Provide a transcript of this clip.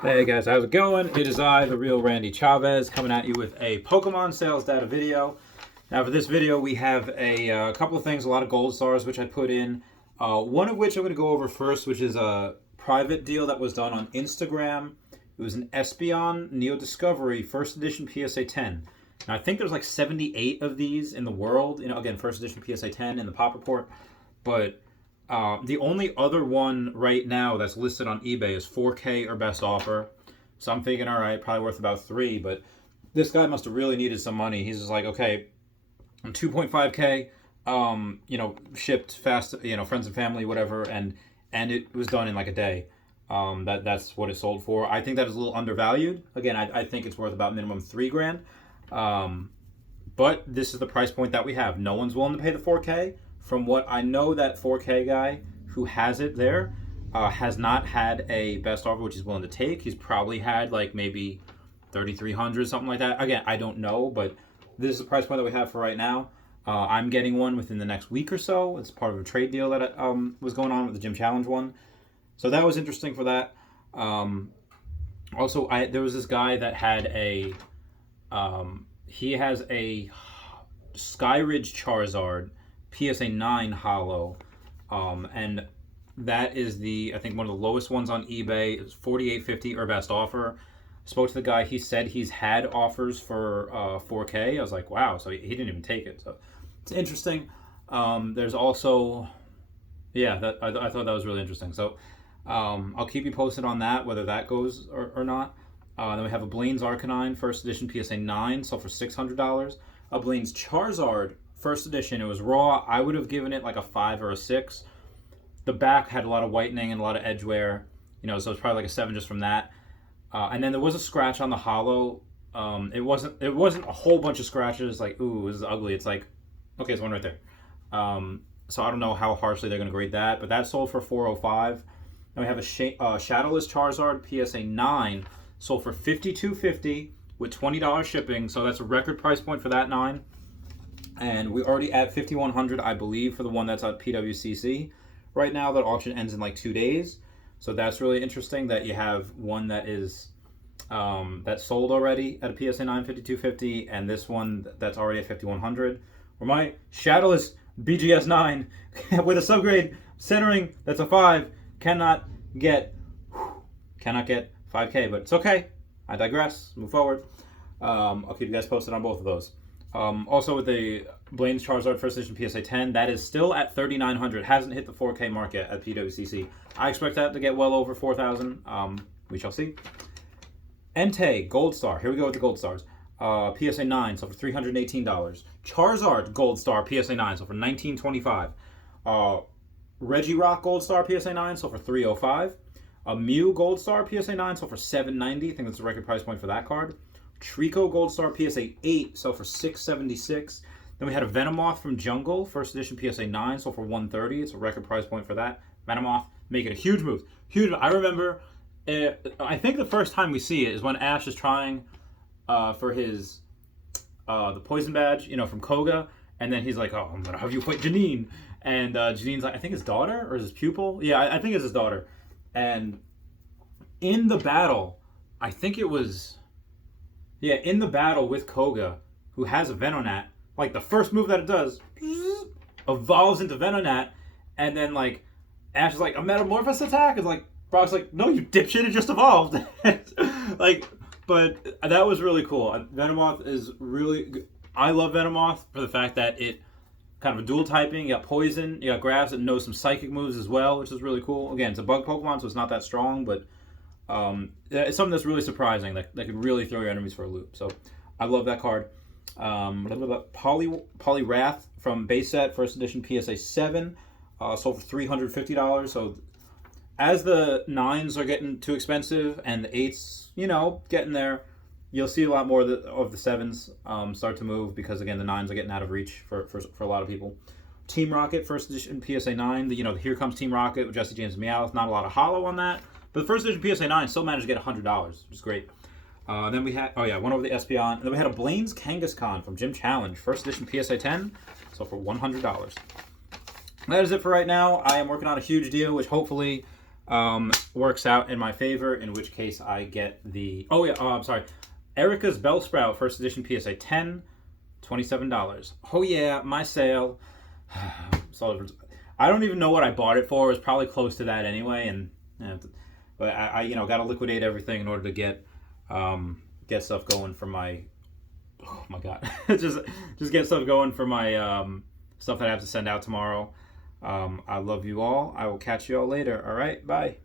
Hey guys, how's it going? It is I, the real Randy Chavez, coming at you with a Pokemon sales data video. Now for this video, we have a couple of things, a lot of gold stars, which I put in. One of which I'm going to go over first, which is a private deal that was done on Instagram. It was an Espeon Neo Discovery first edition PSA 10. Now I think there's like 78 of these in the world. You know, again, first edition PSA 10 in the pop report. But the only other one right now that's listed on eBay is 4K or best offer. So I'm thinking, all right, probably worth about 3. But this guy must have really needed some money. He's just like, okay, I'm 2.5K, shipped fast, friends and family, whatever, and it was done in like a day. That's what it sold for. I think that is a little undervalued. Again, I think it's worth about minimum $3,000. But this is the price point that we have. No one's willing to pay the 4K. From what I know, that 4K guy who has it there has not had a best offer which he's willing to take. He's probably had like maybe 3,300, something like that. Again, I don't know, but this is the price point that we have for right now. I'm getting one within the next week or so. It's part of a trade deal that was going on with the Gym Challenge one. So that was interesting for that. Also, there was this guy that had he has a Skyridge Charizard PSA 9 hollow, and that is I think one of the lowest ones on eBay. It's $48.50 or best offer. Spoke to the guy. He said he's had offers for 4K. I was like, wow. So he didn't even take it. So it's interesting. There's also, I thought that was really interesting. So I'll keep you posted on that, whether that goes or not. Then we have a Blaine's Arcanine first edition PSA 9, sold for $600. A Blaine's Charizard first edition. It was raw. I would have given it like a 5 or a 6. The back had a lot of whitening and a lot of edge wear, so it's probably like a 7 just from that. And then there was a scratch on the hollow. It wasn't a whole bunch of scratches like, ooh, this is ugly. It's like, okay, there's one right there. So I don't know how harshly they're going to grade that, but that sold for $405. Then we have a shadowless Charizard PSA 9, sold for $52.50 with $20 shipping. So that's a record price point for that 9. And we're already at $5,100, I believe, for the one that's at PWCC right now. That auction ends in like 2 days. So that's really interesting that you have one that is that's sold already at a PSA 9 $52.50, and this one that's already at $5,100. Or my shadowless BGS 9 with a subgrade centering that's a 5 cannot get 5K, but it's okay. I digress. Move forward. I'll keep you guys posted on both of those. Also with the Blaine's Charizard first edition PSA 10, that is still at $3,900. Hasn't hit the 4K mark yet at PWCC. I expect that to get well over 4,000. We shall see. Entei Gold Star. Here we go with the Gold Stars. PSA 9 sold for $318. Charizard Gold Star PSA 9 sold for $19.25. Regirock Gold Star PSA 9 sold for $305. A Mew Gold Star PSA 9 sold for $790. I think that's the record price point for that card. Trico Gold Star PSA 8 sold for $676. Then we had a Venomoth from Jungle, first edition PSA 9, sold for $130. It's a record price point for that. Venomoth making a huge move. Huge. I remember, I think the first time we see it is when Ash is trying for his the poison badge, from Koga, and then he's like, "Oh, I'm gonna have you fight Janine," and Janine's like, I think his daughter or his pupil. Yeah, I think it's his daughter. And in the battle, I think it was. Yeah, in the battle with Koga, who has a Venonat, like the first move that it does, evolves into Venonat, and then like Ash is like, a Metamorphosis attack? It's like, Brock's like, no, you dipshit, it just evolved. But that was really cool. Venomoth is really good. I love Venomoth for the fact that it kind of a dual typing. You got Poison, you got Grass, it knows some Psychic moves as well, which is really cool. Again, it's a bug Pokemon, so it's not that strong, but it's something that's really surprising that can really throw your enemies for a loop. So I love that card. Poliwrath from base set, first edition PSA 7, sold for $350. So as the 9s are getting too expensive and the 8s, getting there, you'll see a lot more of the 7s start to move because, again, the 9s are getting out of reach for a lot of people. Team Rocket, first edition PSA 9. Here comes Team Rocket with Jesse James and Meowth. Not a lot of hollow on that. But the first edition PSA 9 still managed to get $100, which is great. Then we had, one over the Espeon. And then we had a Blaine's Kangaskhan from Gym Challenge, first edition PSA 10, so for $100. That is it for right now. I am working on a huge deal, which hopefully works out in my favor, in which case I get the... Oh, yeah, I'm sorry. Erica's Bellsprout, first edition PSA 10, $27. Oh, yeah, my sale. So, I don't even know what I bought it for. It was probably close to that anyway, and... but I got to liquidate everything in order to get stuff going for my... Oh, my God. just get stuff going for my stuff that I have to send out tomorrow. I love you all. I will catch you all later. All right, bye.